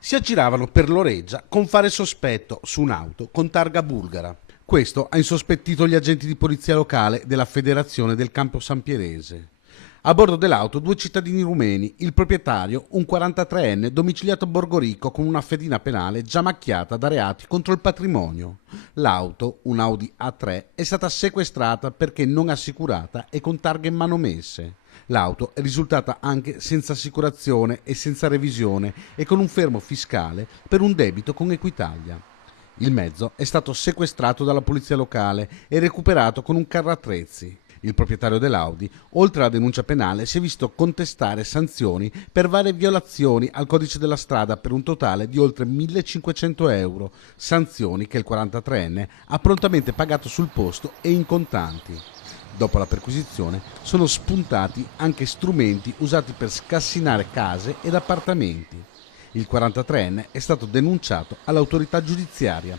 si aggiravano per l'oreggia con fare sospetto su un'auto con targa bulgara. Questo ha insospettito gli agenti di polizia locale della Federazione del Campo Sampierese. A bordo dell'auto due cittadini rumeni, il proprietario, un 43enne domiciliato a Borgorico con una fedina penale già macchiata da reati contro il patrimonio. L'auto, un Audi A3, è stata sequestrata perché non assicurata e con targhe manomesse. L'auto è risultata anche senza assicurazione e senza revisione e con un fermo fiscale per un debito con Equitalia. Il mezzo è stato sequestrato dalla polizia locale e recuperato con un carro attrezzi. Il proprietario dell'Audi, oltre alla denuncia penale, si è visto contestare sanzioni per varie violazioni al codice della strada per un totale di oltre 1.500 euro, sanzioni che il 43enne ha prontamente pagato sul posto e in contanti. Dopo la perquisizione sono spuntati anche strumenti usati per scassinare case ed appartamenti. Il 43enne è stato denunciato all'autorità giudiziaria.